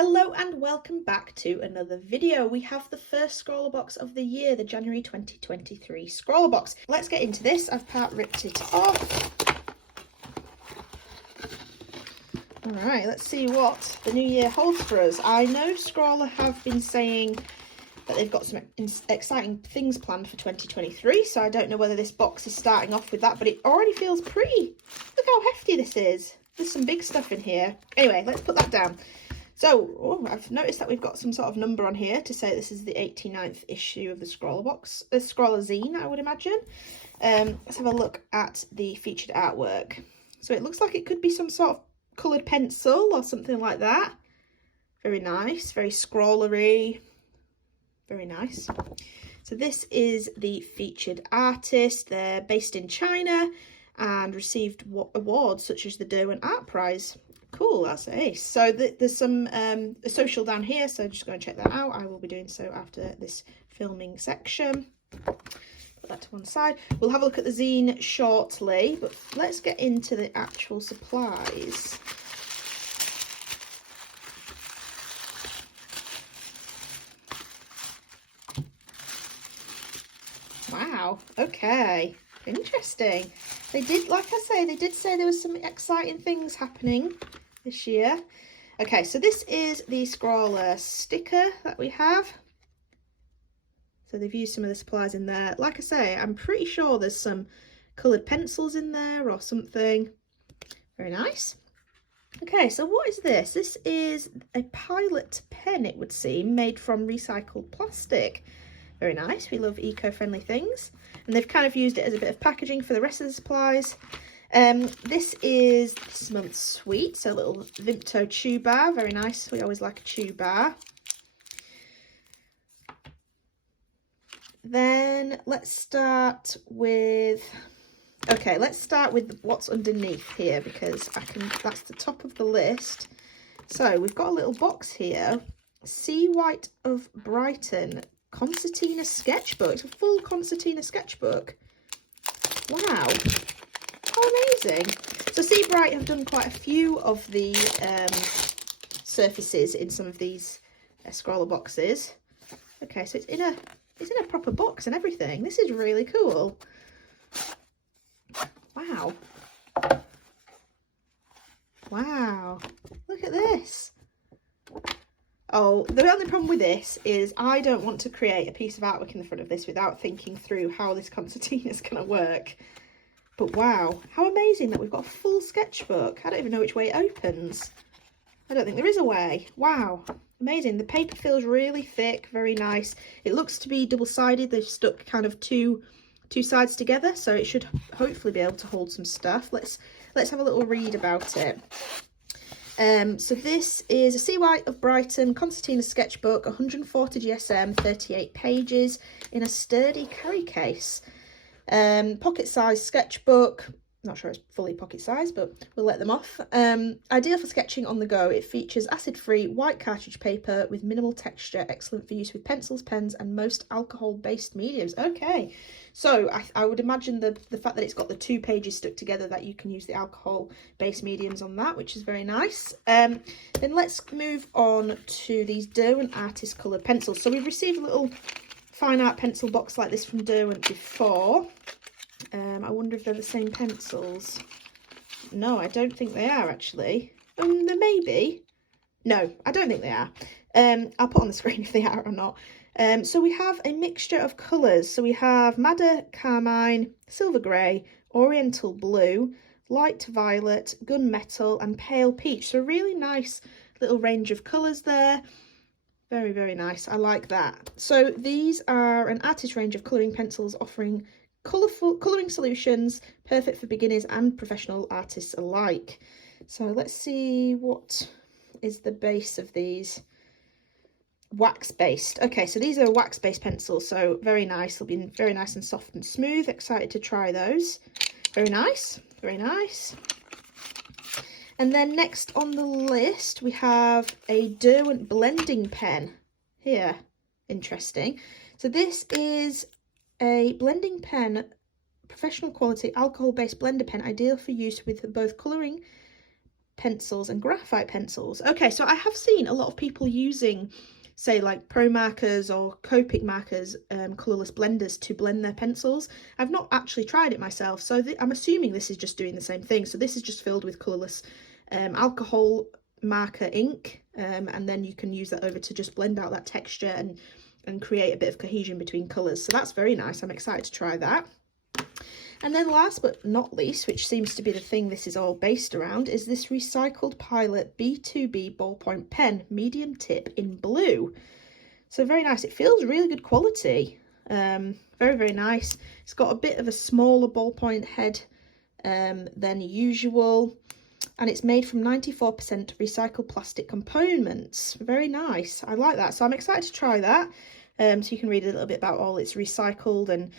Hello and welcome back to another video. We have the first ScrawlrBox of the year, the January 2023 ScrawlrBox. Let's get into this. I've part ripped it off. Alright, let's see what the new year holds for us. I know Scrawlr have been saying that they've got some exciting things planned for 2023, so I don't know whether this box is starting off with that, but it already feels pretty. Look how hefty this is. There's some big stuff in here. Anyway, let's put that down. So, I've noticed that we've got some sort of number on here to say this is the 89th issue of the ScrawlrBox, Scrawlr Zine, I would imagine. Let's have a look at the featured artwork. So it looks like it could be some sort of coloured pencil or something like that. Very nice, very scrawlery, very nice. So this is the featured artist. They're based in China and received awards such as the Derwent Art Prize. Cool, that's ace. So there's some social down here, so just go and check that out. I will be doing so after this filming section. Put that to one side. We'll have a look at the zine shortly, but let's get into the actual supplies. Wow, okay, interesting. They did, like I say, they did say there was some exciting things happening this year. Okay, so this is the Scrawlr sticker that we have. So they've used some of the supplies in there. Like I say, I'm pretty sure there's some coloured pencils in there or something. Very nice. Okay, so what is this? This is a pilot pen, it would seem, made from recycled plastic. Very nice. We love eco-friendly things. And they've kind of used it as a bit of packaging for the rest of the supplies. This is this month's sweet, so a little Vimto chew bar. Very nice. We always like a chew bar. Then let's start with... Okay, let's start with what's underneath here because that's the top of the list. So we've got a little box here. Sea White of Brighton Concertina sketchbook. It's a full concertina sketchbook. Wow, how amazing. So Sea Bright have done quite a few of the surfaces in some of these Scrawlr boxes. Okay, so it's in a proper box and everything. This is really cool. Wow, wow, look at this. Oh, the only problem with this is I don't want to create a piece of artwork in the front of this without thinking through how this concertina is going to work. But wow, how amazing that we've got a full sketchbook. I don't even know which way it opens. I don't think there is a way. Wow, amazing. The paper feels really thick, very nice. It looks to be double-sided. They've stuck kind of two sides together, so it should hopefully be able to hold some stuff. Let's have a little read about it. So this is a Sea White of Brighton concertina sketchbook, 140 GSM, 38 pages in a sturdy carry case. Pocket-sized sketchbook. Not sure it's fully pocket-sized, but we'll let them off. Ideal for sketching on the go. It features acid-free white cartridge paper with minimal texture, excellent for use with pencils, pens, and most alcohol-based mediums. Okay, so I would imagine the fact that it's got the 2 pages stuck together that you can use the alcohol-based mediums on that, which is very nice. Then let's move on to these Derwent Artist coloured pencils. So we've received a little fine art pencil box like this from Derwent before. I wonder if they're the same pencils. No, I don't think they are actually. There may be. No, I don't think they are. I'll put on the screen if they are or not. So we have a mixture of colours. So we have Madder Carmine, Silver Grey, Oriental Blue, Light Violet, Gunmetal and Pale Peach. So a really nice little range of colours there. Very, very nice. I like that. So these are an artist range of colouring pencils offering colourful colouring solutions, perfect for beginners and professional artists alike. So let's see what is the base of these. Wax based. Okay, so these are wax based pencils, so very nice. They'll be very nice and soft and smooth. Excited to try those. Very nice, very nice. And then next on the list we have a Derwent blending pen here. Interesting. So this is a blending pen, professional quality alcohol based blender pen, ideal for use with both colouring pencils and graphite pencils. Okay, so I have seen a lot of people using, say, like pro markers or Copic markers, colourless blenders to blend their pencils. I've not actually tried it myself, so I'm assuming this is just doing the same thing. So this is just filled with colourless alcohol marker ink, and then you can use that over to just blend out that texture and create a bit of cohesion between colours. So that's very nice. I'm excited to try that. And then last but not least, which seems to be the thing this is all based around, is this recycled Pilot B2B ballpoint pen, medium tip in blue. So very nice. It feels really good quality. Very, very nice. It's got a bit of a smaller ballpoint head than usual. And it's made from 94% recycled plastic components. Very nice. I like that. So I'm excited to try that. So you can read a little bit about all its recycled and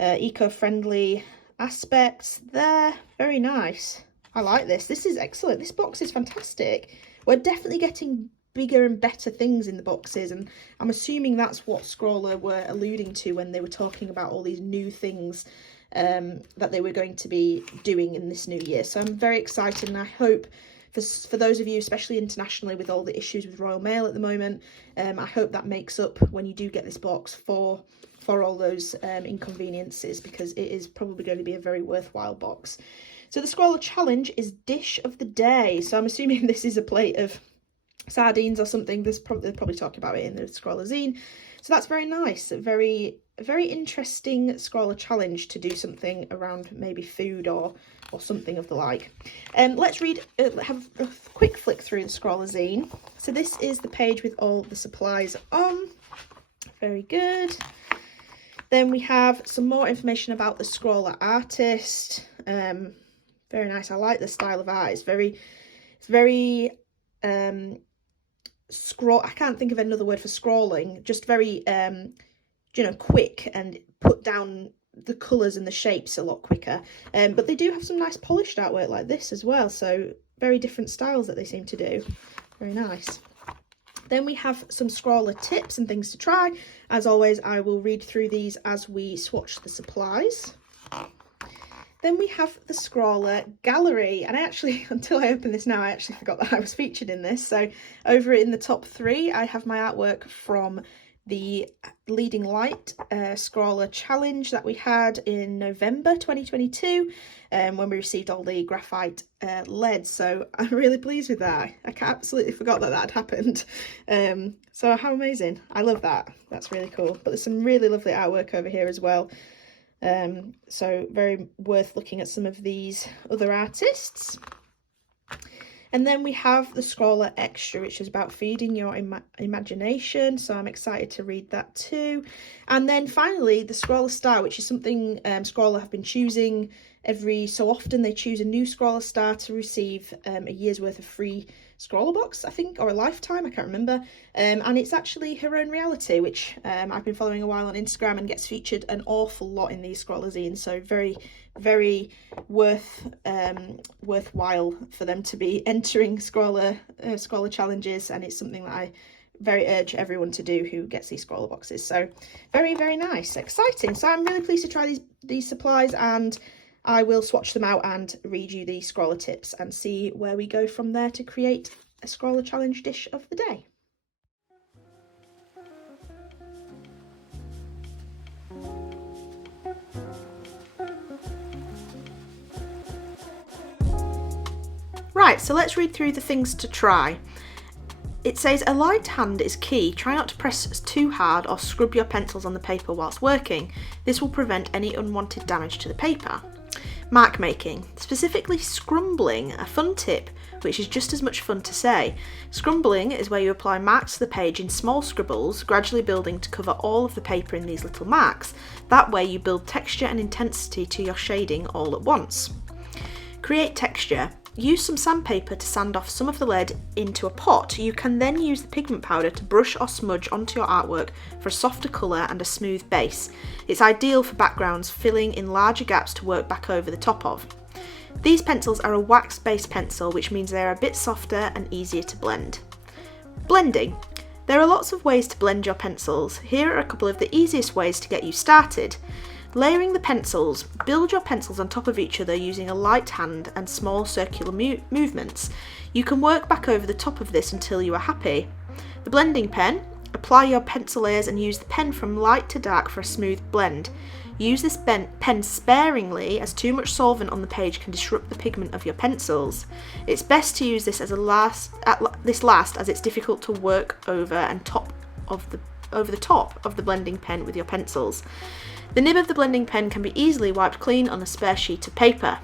eco-friendly aspects there. Very nice. I like this. This is excellent. This box is fantastic. We're definitely getting bigger and better things in the boxes, and I'm assuming that's what Scrawlr were alluding to when they were talking about all these new things that they were going to be doing in this new year. So I'm very excited, and I hope for those of you, especially internationally with all the issues with Royal Mail at the moment, I hope that makes up when you do get this box for all those inconveniences, because it is probably going to be a very worthwhile box. So the Scrawlr challenge is dish of the day. So I'm assuming this is a plate of sardines or something. They'll probably talk about it in the Scrawlr Zine. So that's very nice. A very interesting Scrawlr challenge to do something around maybe food or something of the like. Let's have a quick flick through the Scrawlr Zine. So this is the page with all the supplies on. Very good. Then we have some more information about the Scrawlr artist. Very nice. I like the style of art. It's very I can't think of another word for scrawling. Just very quick, and put down the colours and the shapes a lot quicker. But they do have some nice polished artwork like this as well. So very different styles that they seem to do. Very nice. Then we have some Scrawlr tips and things to try. As always, I will read through these as we swatch the supplies. Then we have the Scrawlr gallery, and I actually, until I opened this now, I actually forgot that I was featured in this. So over in the top 3, I have my artwork from the Leading Light Scrawlr challenge that we had in November 2022, when we received all the graphite lead. So I'm really pleased with that. I absolutely forgot that had happened. So how amazing. I love that. That's really cool. But there's some really lovely artwork over here as well. So very worth looking at some of these other artists. And then we have the Scrawlr Extra, which is about feeding your imagination. So I'm excited to read that too. And then finally, the Scrawlr Star, which is something Scrawlr have been choosing every so often. They choose a new Scrawlr Star to receive a year's worth of free ScrawlrBox, I think, or a lifetime, I can't remember. And it's actually Her Own Reality, which I've been following a while on Instagram and gets featured an awful lot in these Scrawlr zines. So very worthwhile for them to be entering Scrawlr challenges, and it's something that I very urge everyone to do who gets these Scrawlr boxes. So very nice, exciting. So I'm really pleased to try these supplies, and I will swatch them out and read you the Scrawlr tips and see where we go from there to create a Scrawlr challenge dish of the day. Right, so let's read through the things to try. It says a light hand is key. Try not to press too hard or scrub your pencils on the paper whilst working. This will prevent any unwanted damage to the paper. Mark making, specifically scrumbling, a fun tip which is just as much fun to say. Scrumbling is where you apply marks to the page in small scribbles, gradually building to cover all of the paper in these little marks. That way you build texture and intensity to your shading all at once. Create texture. Use some sandpaper to sand off some of the lead into a pot. You can then use the pigment powder to brush or smudge onto your artwork for a softer colour and a smooth base. It's ideal for backgrounds, filling in larger gaps to work back over the top of. These pencils are a wax-based pencil, which means they're a bit softer and easier to blend. Blending. There are lots of ways to blend your pencils. Here are a couple of the easiest ways to get you started. Layering the pencils. Build your pencils on top of each other using a light hand and small circular movements. You can work back over the top of this until you are happy. The blending pen. Apply your pencil layers and use the pen from light to dark for a smooth blend. Use this pen sparingly, as too much solvent on the page can disrupt the pigment of your pencils. It's best to use this as last as it's difficult to work over the top of the blending pen with your pencils. The nib of the blending pen can be easily wiped clean on a spare sheet of paper.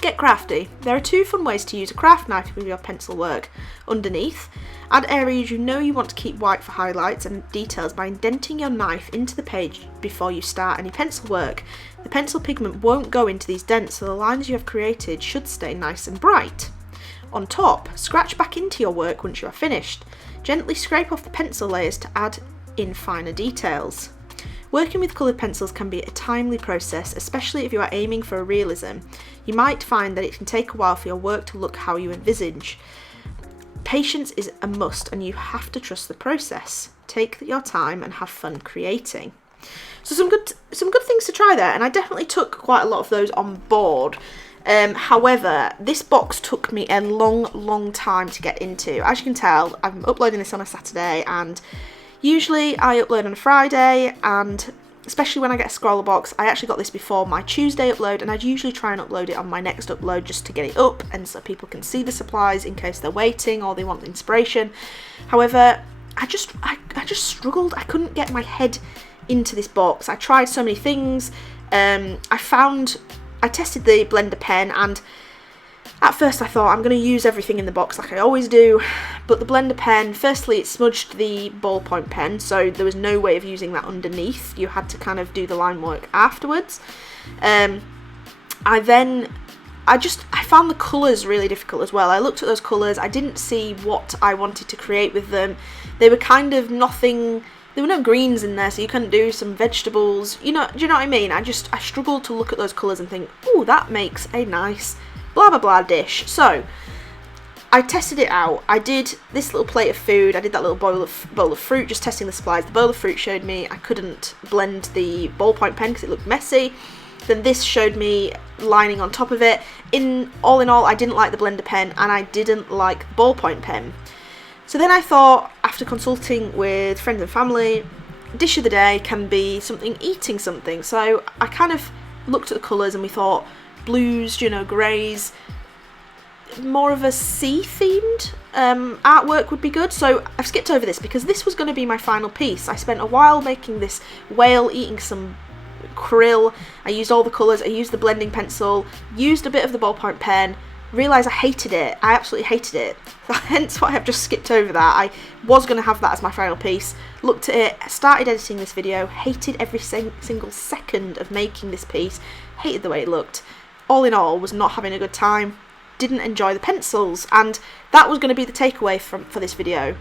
Get crafty. There are 2 fun ways to use a craft knife with your pencil work. Underneath, add areas you know you want to keep white for highlights and details by indenting your knife into the page before you start any pencil work. The pencil pigment won't go into these dents, so the lines you have created should stay nice and bright. On top, scratch back into your work once you are finished. Gently scrape off the pencil layers to add in finer details. Working with coloured pencils can be a timely process, especially if you are aiming for a realism. You might find that it can take a while for your work to look how you envisage. Patience is a must, and you have to trust the process. Take your time and have fun creating. So some good things to try there, and I definitely took quite a lot of those on board. However, this box took me a long time to get into. As you can tell, I'm uploading this on a Saturday, and usually I upload on a Friday, and especially when I get a ScrawlrBox, I actually got this before my Tuesday upload, and I'd usually try and upload it on my next upload just to get it up and so people can see the supplies in case they're waiting or they want inspiration. However, I just struggled. I couldn't get my head into this box. I tried so many things. I tested the blender pen, and at first I thought I'm going to use everything in the box like I always do, but the blender pen, firstly it smudged the ballpoint pen, so there was no way of using that underneath. You had to kind of do the line work afterwards. I found the colours really difficult as well. I looked at those colours, I didn't see what I wanted to create with them. They were kind of nothing. There were no greens in there, so you couldn't do some vegetables. Do you know what I mean? I struggled to look at those colours and think, oh, that makes a nice blah blah blah dish. So I tested it out. I did this little plate of food. I did that little bowl of fruit, just testing the supplies. The bowl of fruit showed me I couldn't blend the ballpoint pen because it looked messy. Then this showed me lining on top of it. All in all, I didn't like the blender pen, and I didn't like the ballpoint pen. So then I thought, after consulting with friends and family, dish of the day can be something eating something. So I kind of looked at the colours and we thought blues, greys, more of a sea-themed artwork would be good. So I've skipped over this because this was going to be my final piece. I spent a while making this whale eating some krill. I used all the colours, I used the blending pencil, used a bit of the ballpoint pen, realised I hated it. I absolutely hated it. Hence why I've just skipped over that. I was going to have that as my final piece. Looked at it, started editing this video, hated every single second of making this piece, hated the way it looked. All in all, was not having a good time, didn't enjoy the pencils, and that was going to be the takeaway for this video.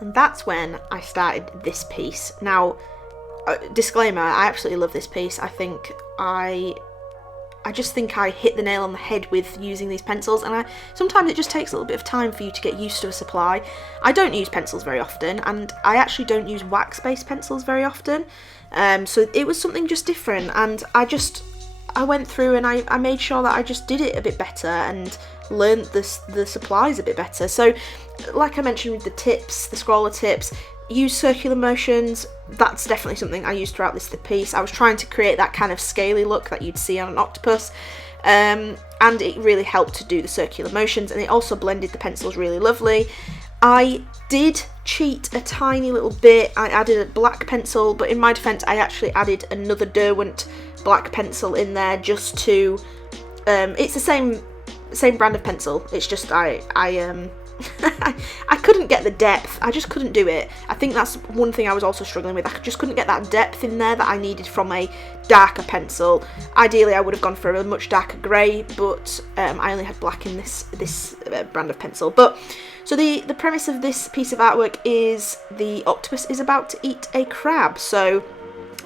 And that's when I started this piece. Now, disclaimer, I absolutely love this piece. I just think I hit the nail on the head with using these pencils, and sometimes it just takes a little bit of time for you to get used to a supply. I don't use pencils very often, and I actually don't use wax-based pencils very often, so it was something just different, and I went through and I made sure that I just did it a bit better and learned the supplies a bit better. So like I mentioned with the tips, the Scrawlr tips, use circular motions. That's definitely something I used throughout this piece. I was trying to create that kind of scaly look that you'd see on an octopus, and it really helped to do the circular motions, and it also blended the pencils really lovely. I did cheat a tiny little bit. I added a black pencil, but in my defense I actually added another Derwent black pencil in there just to it's the same brand of pencil. It's just I I couldn't get the depth. I just couldn't do it. I think that's one thing I was also struggling with. I just couldn't get that depth in there that I needed from a darker pencil. Ideally, I would have gone for a much darker grey, but I only had black in this brand of pencil. But so the premise of this piece of artwork is the octopus is about to eat a crab. So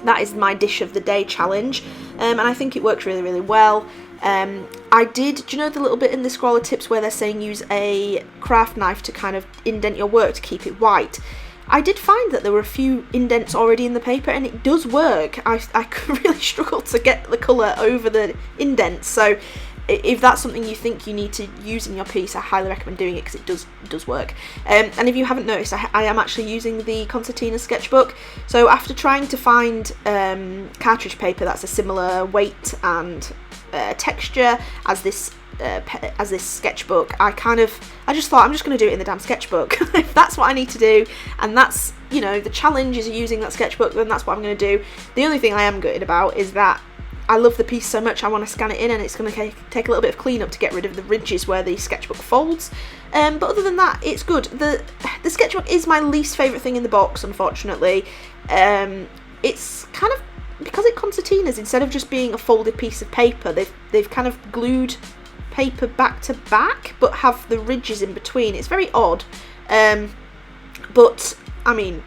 that is my dish of the day challenge, and I think it works really, really well. I did, do you know the little bit in the Scrawlr tips where they're saying use a craft knife to kind of indent your work to keep it white? I did find that there were a few indents already in the paper, and it does work. I really struggled to get the colour over the indents, so if that's something you think you need to use in your piece, I highly recommend doing it because it does work. And if you haven't noticed, I am actually using the concertina sketchbook. So after trying to find cartridge paper that's a similar weight and texture as this sketchbook, I just thought I'm just going to do it in the damn sketchbook. If that's what I need to do, and that's, you know, the challenge is using that sketchbook, then that's what I'm going to do. The only thing I am gutted about is that I love the piece so much I want to scan it in, and it's going to take a little bit of cleanup to get rid of the ridges where the sketchbook folds. But other than that, it's good. The sketchbook is my least favourite thing in the box, unfortunately. It's kind of, because it concertinas, instead of just being a folded piece of paper, they've kind of glued paper back to back, but have the ridges in between. It's very odd. But, I mean,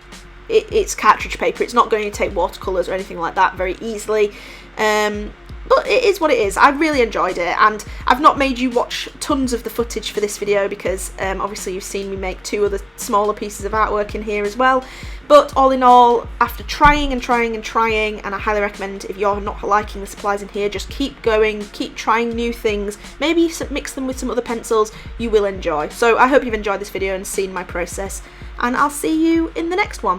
it's cartridge paper. It's not going to take watercolours or anything like that very easily. But it is what it is. I really enjoyed it, and I've not made you watch tons of the footage for this video because obviously you've seen me make 2 other smaller pieces of artwork in here as well. But all in all, after trying and trying and trying, and I highly recommend, if you're not liking the supplies in here, just keep going, keep trying new things, maybe mix them with some other pencils, you will enjoy. So I hope you've enjoyed this video and seen my process, and I'll see you in the next one.